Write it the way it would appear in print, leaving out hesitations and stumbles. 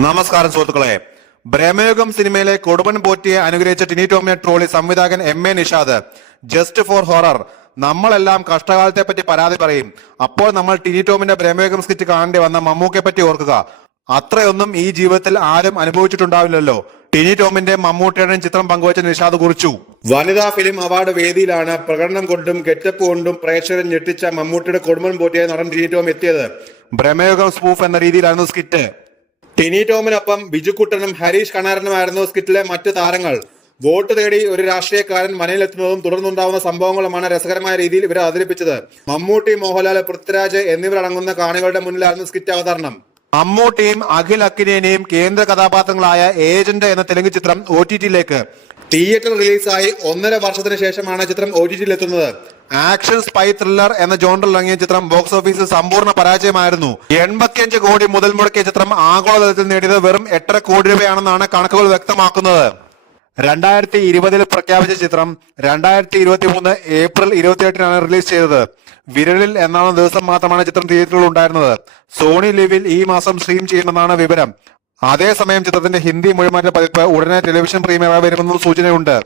നമസ്കാരം സുഹൃത്തുക്കളെ. ബ്രഹ്മയുഗം സിനിമയിലെ കൊടുമൺ പോറ്റിയെ അനുഗ്രഹിച്ച ടിനി ടോമിനെ ട്രോളി സംവിധായകൻ MA Nishad. Just for horror, നമ്മളെല്ലാം കഷ്ടകാലത്തെ പറ്റി പരാതി പറയും, അപ്പോൾ നമ്മൾ ടിനി ടോമിന്റെ ബ്രഹ്മയുഗം സ്കിറ്റ് കാണേണ്ടി വന്ന മമ്മൂക്കയെ പറ്റി ഓർക്കുക. അത്രയൊന്നും ഈ ജീവിതത്തിൽ ആരും അനുഭവിച്ചിട്ടുണ്ടാവില്ലല്ലോ. ടിനി ടോമിന്റെ മമ്മൂട്ടിയുടെയും ചിത്രം പങ്കുവച്ച നിഷാദ് കുറിച്ചു. വനിതാ ഫിലിം അവാർഡ് വേദിയിലാണ് പ്രകടനം കൊണ്ടും ഗെറ്റപ്പ് കൊണ്ടും പ്രേക്ഷകരെ ഞെട്ടിച്ച മമ്മൂട്ടിയുടെ കൊടുമൺ പോറ്റിയായി നടൻ ടിനി ടോം എത്തിയത്. ബ്രഹ്മയുഗം സ്പൂഫ് എന്ന രീതിയിലായിരുന്നു സ്കിറ്റ്. ടിനി ടോമിനൊപ്പം ബിജുക്കുട്ടനും ഹരീഷ് കണാരനുമായിരുന്നു സ്കിറ്റിലെ മറ്റ് താരങ്ങൾ. വോട്ട് തേടി ഒരു രാഷ്ട്രീയക്കാരൻ മനയിലെത്തുന്നതും തുടർന്നുണ്ടാവുന്ന സംഭവങ്ങളുമാണ് രസകരമായ രീതിയിൽ ഇവരെ അവതരിപ്പിച്ചത്. മമ്മൂട്ടി, മോഹൻലാൽ, പൃഥ്വിരാജ് എന്നിവരടങ്ങുന്ന കാണികളുടെ മുന്നിലായിരുന്നു സ്കിറ്റ് അവതരണം. മമ്മൂട്ടിയും അഖിൽ അക്കിനേനിയും കേന്ദ്ര കഥാപാത്രങ്ങളായ ഏജന്റ് എന്ന തെലുങ്ക് ചിത്രം OTT-ലേക്ക് തിയേറ്റർ റിലീസായി 1.5 വർഷത്തിന് ശേഷമാണ് ചിത്രം OTT-ലെത്തുന്നത്. ആക്ഷൻ സ്പൈ ത്രില്ലർ എന്ന ജോണറിൽ ഇറങ്ങിയ ചിത്രം ബോക്സ് ഓഫീസിൽ സമ്പൂർണ്ണ പരാജയമായിരുന്നു. 85 കോടി മുതൽ മുടക്കിയ ചിത്രം ആഗോളതലത്തിൽ നേടിയത് വെറും 8.5 കോടി രൂപയാണെന്നാണ് കണക്കുകൾ വ്യക്തമാക്കുന്നത്. 2020 പ്രഖ്യാപിച്ച ചിത്രം 2023 ഏപ്രിൽ 28-നാണ് റിലീസ് ചെയ്തത്. വിരലിൽ എന്നാണ് ദിവസം മാത്രമാണ് ചിത്രം തിയേറ്ററുകൾ ഉണ്ടായിരുന്നത്. സോണി ലിവിൽ ഈ മാസം സ്ട്രീം ചെയ്യുമെന്നാണ് വിവരം. അതേസമയം ചിത്രത്തിന്റെ ഹിന്ദി മൊഴിമാറ്റ പതിപ്പ് ഉടനെ ടെലിവിഷൻ പ്രീമിയറായി വരുമെന്ന സൂചനയുണ്ട്.